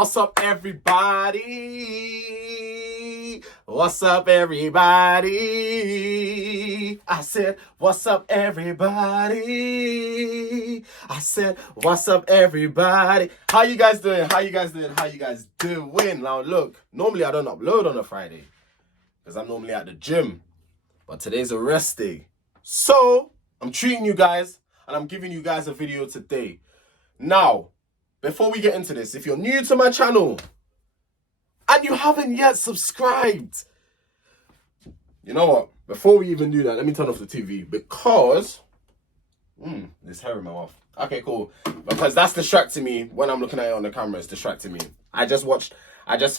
What's up, everybody? What's up, everybody? I said, what's up, everybody? I said, what's up, everybody? How you guys doing? How you guys doing? How you guys doing? Now, look, normally I don't upload on a Friday because I'm normally at the gym, but today's a rest day. So, I'm treating you guys and I'm giving you guys a video today. Now, before we get into this, if you're new to my channel and you haven't yet subscribed, you know what? Before we even do that, let me turn off the TV because there's hair in my mouth. Okay, cool. Because that's distracting me when I'm looking at it on the camera. It's distracting me. I just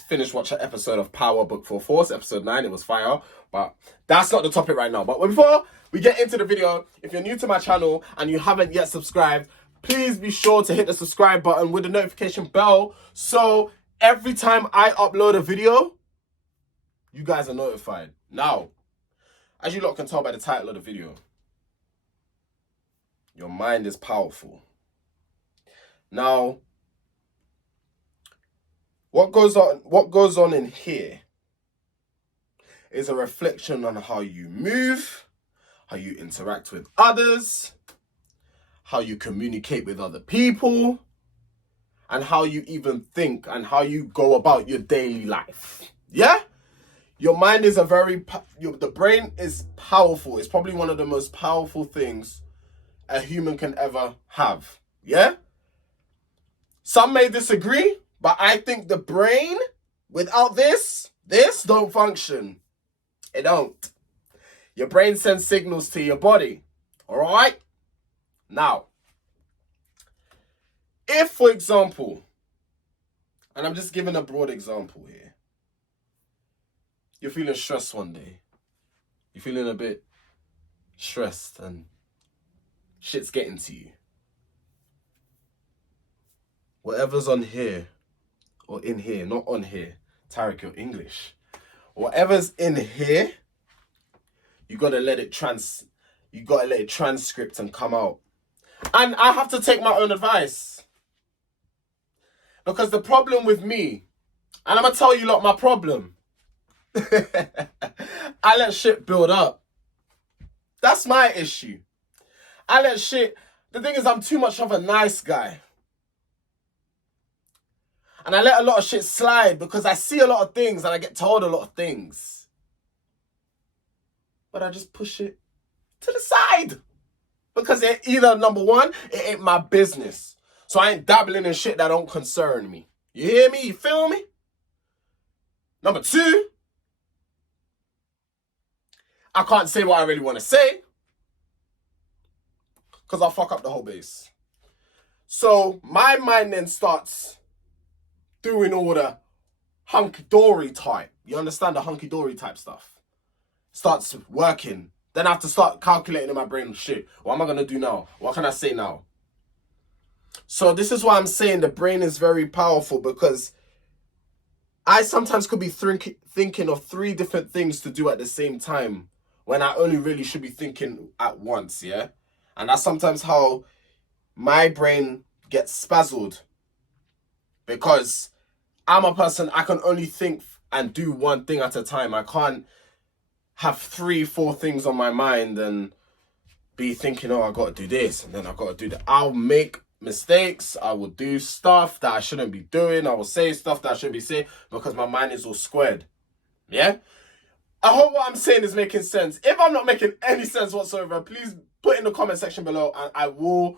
finished watching an episode of Power Book for Force, episode 9. It was fire, but that's not the topic right now. But before we get into the video, if you're new to my channel and you haven't yet subscribed, please be sure to hit the subscribe button with the notification bell so every time I upload a video, you guys are notified. Now, as you lot can tell by the title of the video, your mind is powerful. Now, what goes on in here is a reflection on how you move, how you interact with others, how you communicate with other people, and how you even think and how you go about your daily life. Yeah? Your mind is the brain is powerful. It's probably one of the most powerful things a human can ever have. Yeah? Some may disagree, but I think the brain, without this don't function. It don't. Your brain sends signals to your body. All right? Now, if, for example, and I'm just giving a broad example here, you're feeling stressed one day, you're feeling a bit stressed and shit's getting to you. Whatever's on here, or in here, not on here, Tarek, your English. Whatever's in here, you gotta let it transcript and come out. And I have to take my own advice. Because the problem with me, and I'm going to tell you lot my problem. I let shit build up. That's my issue. The thing is, I'm too much of a nice guy. And I let a lot of shit slide because I see a lot of things and I get told a lot of things. But I just push it to the side. Because either, number one, it ain't my business. So I ain't dabbling in shit that don't concern me. You hear me? You feel me? Number two, I can't say what I really want to say. Because I'll fuck up the whole base. So my mind then starts doing all the hunky-dory type. You understand the hunky-dory type stuff? Starts working. Then I have to start calculating in my brain, shit, what am I going to do now? What can I say now? So this is why I'm saying the brain is very powerful, because I sometimes could be thinking of 3 different things to do at the same time when I only really should be thinking at once, yeah? And that's sometimes how my brain gets spazzled, because I'm a person, I can only think and do one thing at a time. I can't have 3-4 things on my mind and be thinking, oh, I got to do this and then I got to do that. I'll make mistakes. I will do stuff that I shouldn't be doing. I will say stuff that I shouldn't be saying because my mind is all squared. Yeah? I hope what I'm saying is making sense. If I'm not making any sense whatsoever, please put in the comment section below and I will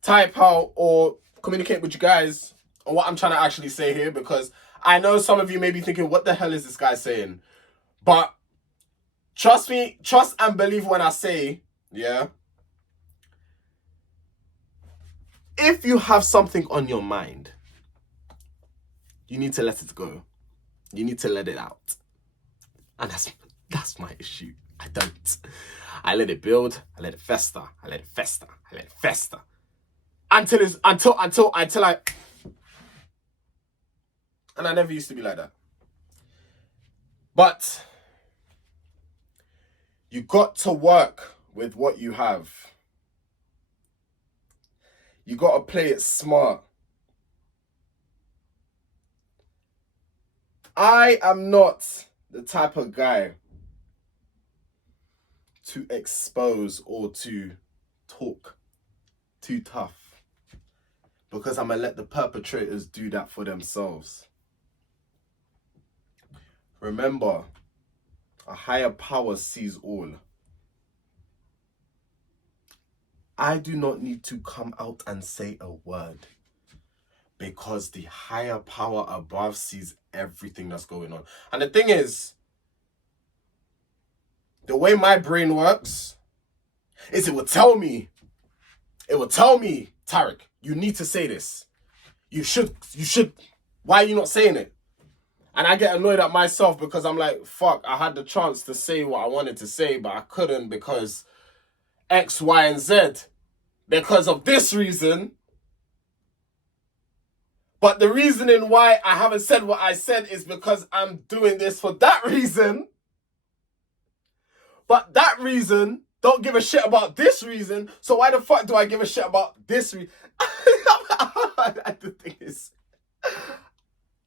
type out or communicate with you guys on what I'm trying to actually say here, because I know some of you may be thinking, what the hell is this guy saying? But trust me, trust and believe when I say, yeah, if you have something on your mind, you need to let it go. You need to let it out. And that's my issue. I don't. I let it build, I let it fester, I let it fester, I let it fester. Until I and I never used to be like that. But you got to work with what you have. You got to play it smart. I am not the type of guy to expose or to talk too tough, because I'm going to let the perpetrators do that for themselves. Remember, a higher power sees all. I do not need to come out and say a word, because the higher power above sees everything that's going on. And the thing is, the way my brain works is it will tell me, Tariq, you need to say this. You should. Why are you not saying it? And I get annoyed at myself because I'm like, fuck, I had the chance to say what I wanted to say, but I couldn't because X, Y, and Z. Because of this reason. But the reasoning why I haven't said what I said is because I'm doing this for that reason. But that reason don't give a shit about this reason. So why the fuck do I give a shit about this reason? The thing is,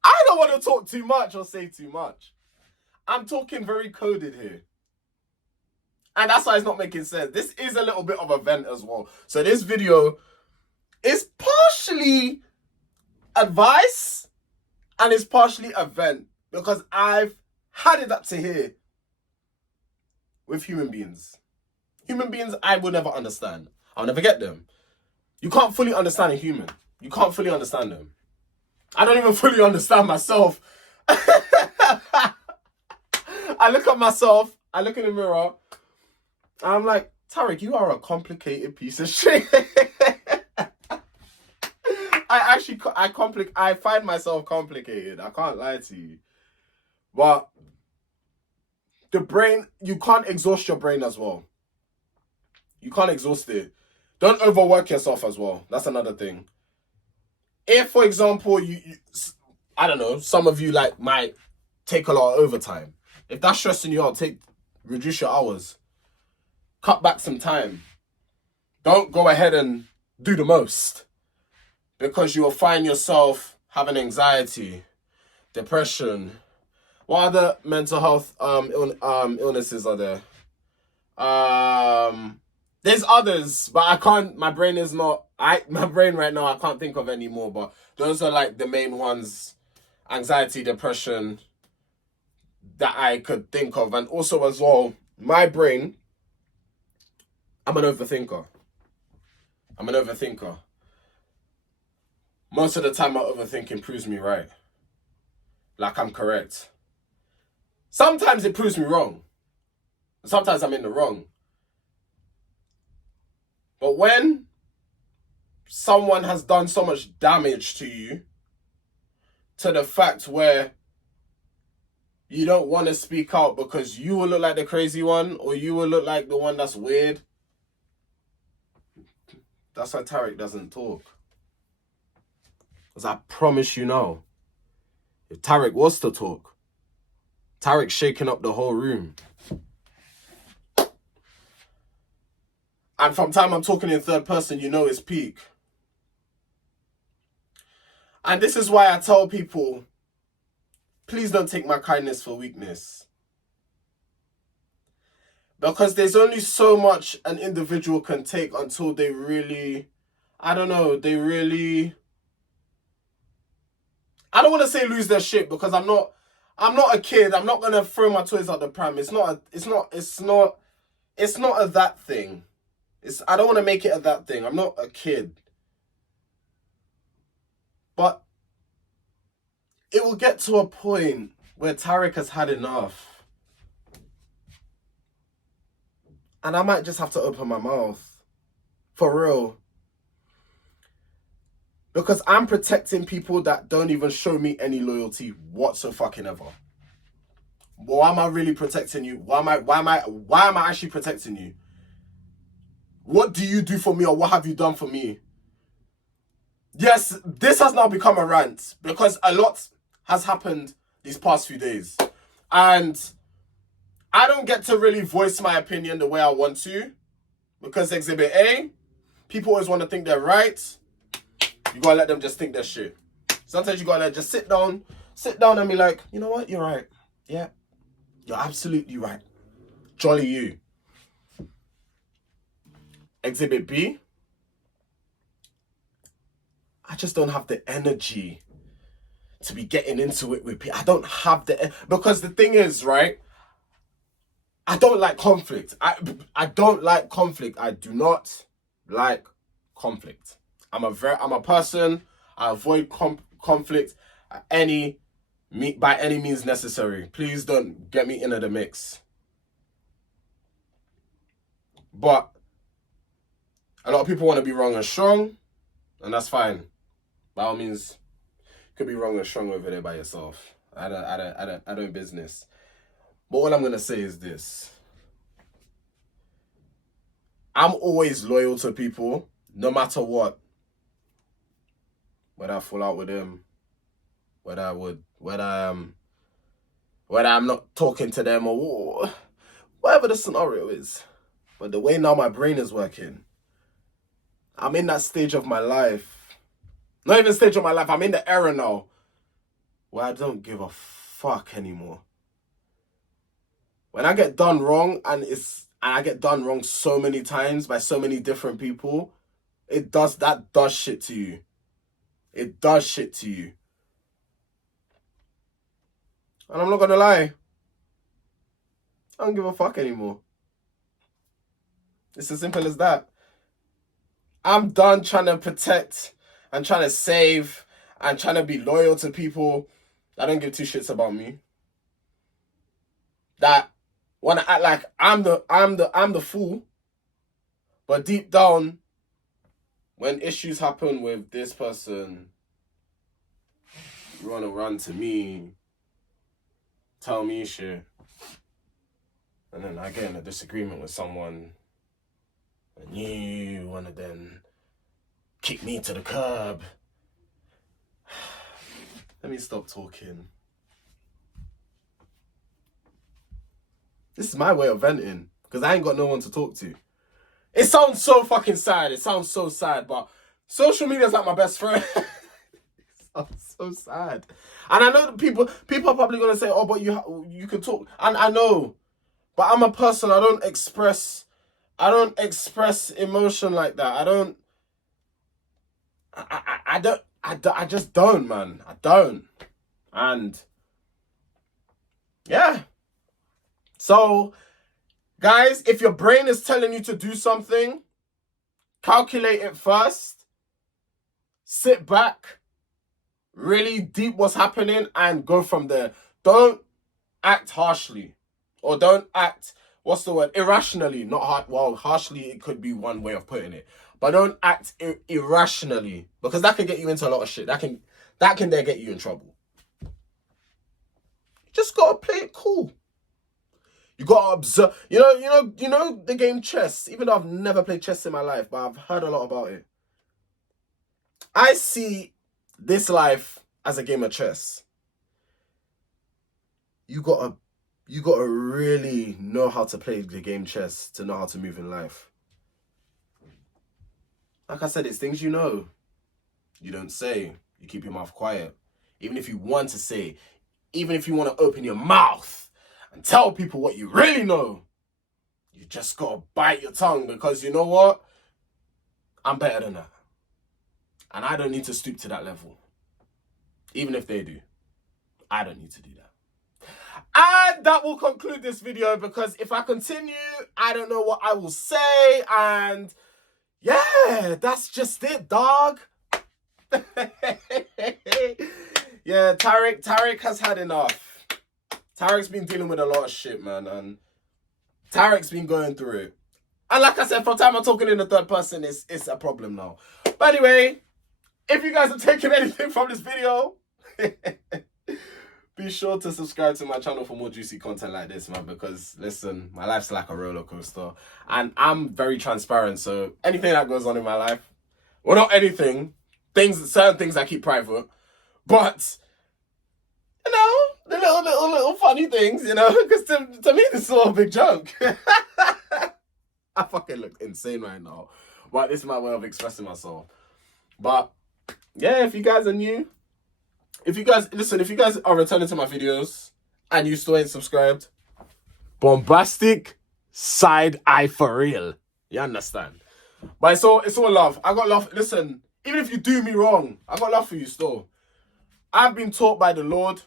I don't want to talk too much or say too much. I'm talking very coded here. And that's why it's not making sense. This is a little bit of a vent as well. So this video is partially advice and it's partially a vent, because I've had it up to here with human beings. Human beings I will never understand. I'll never get them. You can't fully understand a human. You can't fully understand them. I don't even fully understand myself. I look at myself, I look in the mirror, and I'm like, Tariq, you are a complicated piece of shit. I find myself complicated. I can't lie to you. But the brain, you can't exhaust your brain as well. You can't exhaust it. Don't overwork yourself as well. That's another thing. If, for example, you I don't know, some of you like might take a lot of overtime. If that's stressing you out, reduce your hours. Cut back some time. Don't go ahead and do the most, because you will find yourself having anxiety, depression. What other mental health illnesses are there? There's others, but I can't. My brain is not. My brain right now, I can't think of any more. But those are like the main ones: anxiety, depression, that I could think of, and also as well, my brain. I'm an overthinker. Most of the time, my overthinking proves me right. Like I'm correct. Sometimes it proves me wrong. Sometimes I'm in the wrong. But when someone has done so much damage to you, to the fact where you don't want to speak out because you will look like the crazy one, or you will look like the one that's weird, that's why Tariq doesn't talk. Because I promise you now, if Tariq was to talk, Tariq's shaking up the whole room. And from time I'm talking in third person, you know it's peak. And this is why I tell people, please don't take my kindness for weakness. Because there's only so much an individual can take until they really, I don't want to say lose their shit, because I'm not a kid. I'm not gonna throw my toys out the pram. It's not a that thing. I don't want to make it a that thing. I'm not a kid. But it will get to a point where Tariq has had enough. And I might just have to open my mouth. For real. Because I'm protecting people that don't even show me any loyalty whatsoever. Why am I really protecting you? Why am I actually protecting you? What do you do for me, or what have you done for me? Yes, this has now become a rant because a lot has happened these past few days. And I don't get to really voice my opinion the way I want to, because Exhibit A, people always want to think they're right. You gotta let them just think their shit. Sometimes you gotta just sit down. sit down and be like, you know what, you're right. Yeah, you're absolutely right. Jolly you. Exhibit B, I just don't have the energy to be getting into it with people. I don't have because the thing is, right? I don't like conflict. I don't like conflict. I do not like conflict. I'm a person. I avoid conflict by any means necessary. Please don't get me into the mix. But a lot of people want to be wrong and strong, and that's fine. By all means, you could be wrong and strong over there by yourself. I don't business. But all I'm gonna say is this: I'm always loyal to people, no matter what. Whether I fall out with them, whether I'm not talking to them, or whatever the scenario is. But the way now my brain is working, I'm in that stage of my life. Not even stage of my life, I'm in the era now where I don't give a fuck anymore. When I get done wrong, and I get done wrong so many times by so many different people, that does shit to you. It does shit to you. And I'm not gonna lie, I don't give a fuck anymore. It's as simple as that. I'm done trying to protect and trying to save and trying to be loyal to people that don't give two shits about me. That want to act like I'm the fool. But deep down, when issues happen with this person, you want to run to me, tell me shit. And then I get in a disagreement with someone, and you want to then kick me to the curb. Let me stop talking. This is my way of venting, because I ain't got no one to talk to. It sounds so fucking sad. It sounds so sad, but social media is like my best friend. It sounds so sad. And I know that people are probably going to say, oh, but you can talk. And I know, but I'm a person. I don't express emotion like that. I just don't, man. I don't. And yeah. So, guys, if your brain is telling you to do something, calculate it first. Sit back. Really deep what's happening and go from there. Don't act harshly. Or don't act, what's the word? Irrationally. Not hard. Well, harshly, it could be one way of putting it. But don't act irrationally. Because that can get you into a lot of shit. That can then get you in trouble. You just gotta play it cool. You gotta observe. You know the game chess. Even though I've never played chess in my life, but I've heard a lot about it. I see this life as a game of chess. You gotta really know how to play the game chess to know how to move in life. Like I said, it's things you know. You don't say. You keep your mouth quiet. Even if you want to say, even if you want to open your mouth and tell people what you really know, you just gotta bite your tongue, because you know what? I'm better than that. And I don't need to stoop to that level. Even if they do. I don't need to do that. And that will conclude this video, because if I continue, I don't know what I will say. And yeah, that's just it, dog. Yeah, Tariq has had enough. Tariq's been dealing with a lot of shit, man, and Tariq's been going through it. And like I said, from time I'm talking in the third person, it's a problem now. But anyway, if you guys have taken anything from this video, be sure to subscribe to my channel for more juicy content like this, man, because listen, my life's like a roller coaster, and I'm very transparent, so anything that goes on in my life, well, not anything, certain things I keep private, but you know, the little funny things, you know, because to me this is all a big joke. I fucking look insane right now, but this is my way of expressing myself. But yeah, if you guys are new, if you guys are returning to my videos and you still ain't subscribed, bombastic side eye for real. You understand? But it's all love. I got love. Listen, even if you do me wrong, I got love for you still. I've been taught by the Lord,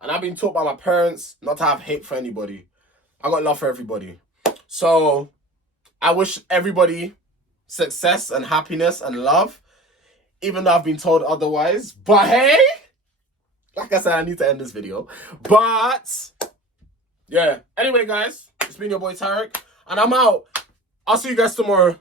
and I've been taught by my parents not to have hate for anybody. I got love for everybody. So I wish everybody success and happiness and love, even though I've been told otherwise. But hey, like I said, I need to end this video. But yeah. Anyway, guys, it's been your boy Tarek, and I'm out. I'll see you guys tomorrow.